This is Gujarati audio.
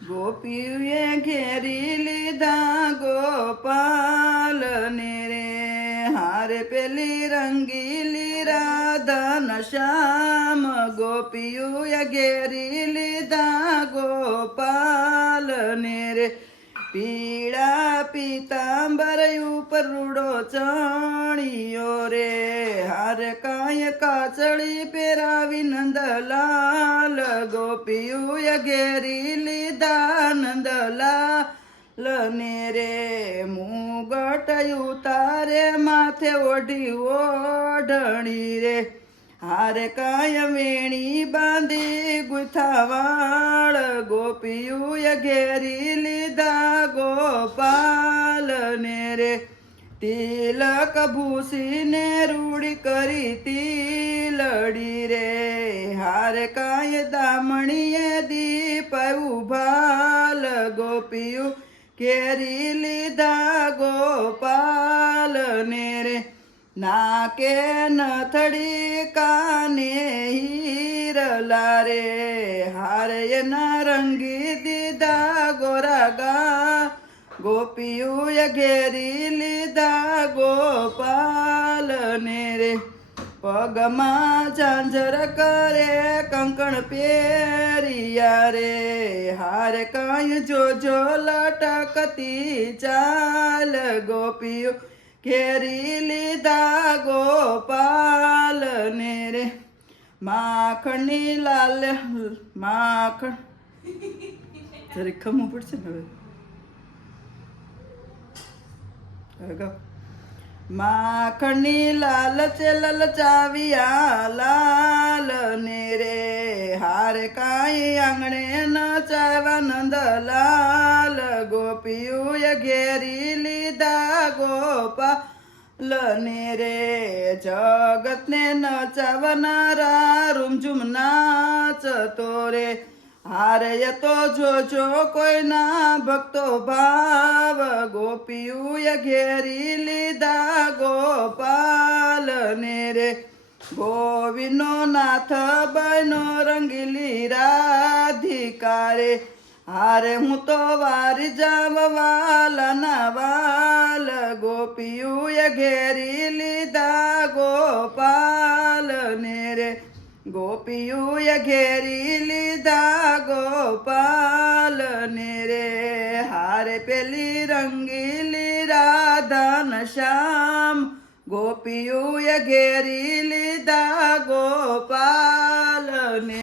ગોપીએ ઘેરી લીધા ગોપાલને રે હારે પેલી રંગીલી રાધન શ્યામ ગોપીએ ઘેરી લીધા ગોપાલને રે પીળા પીતાંબર ઉપર રૂડો ચણિયો રે હાર કાય કાચળી પેરાવી નંદલાલ ગોપીએ ઘેરી લીધા નંદલાલ ને રે મુગટ ઉતારે માથે ઓઢી ઓઢણી રે હારે કાય વેણી બાંધી ગુથાવાળ ગોપીએ ઘેરી લીધા ગોપાલને રે તિલક ભૂસીને રૂડી કરી તિલડી રે હારે કાય દામણીએ દીપ ઉભાલ ગોપીયું ઘેરી લીધા ગોપાલને રે નાકે નથડી કાને હીરલા રે હારે એના રંગી દીધા ગોરાગા ગોપીઓએ ઘેરી લીધા ગોપાલને રે પગમાં ઝાંઝર કરે કંકણ પહેરિયા રે હારે કાંઈ જોજો લટકતી ચાલ ગોપીઓ ઘેરી લીધા ગોપાલને રે માખણની લાલ માખણ જરી ખમવું પડશે ને હવે માખણની લાલચ લલચાવ્યા લાલ ને રે હારે કાંઈ આંગણે નચાવા નંદલાલ ગોપીઓએ ઘેરી લીધા ગોપાલને રે જગતને નચાવનારા રૂમઝુમ નાચતો રે હારે તો જોજો કોઈના ભક્તો ભાવ ગોપીઓએ ઘેરી લીધા ગોપાલને રે ગોવિંદનો નાથ બનો રંગીલી રાધિકા રે હારે હું તો વારી જાવ વાલના વાલ ગોપીઓએ ઘેરી લીધા ગોપાલને રે ગોપીઓએ ઘેરી લીધા ગોપાલને રે હારે પેલી રંગીલી રાધન શ્યામ ગોપીઓએ ઘેરી લીધા ગોપાલને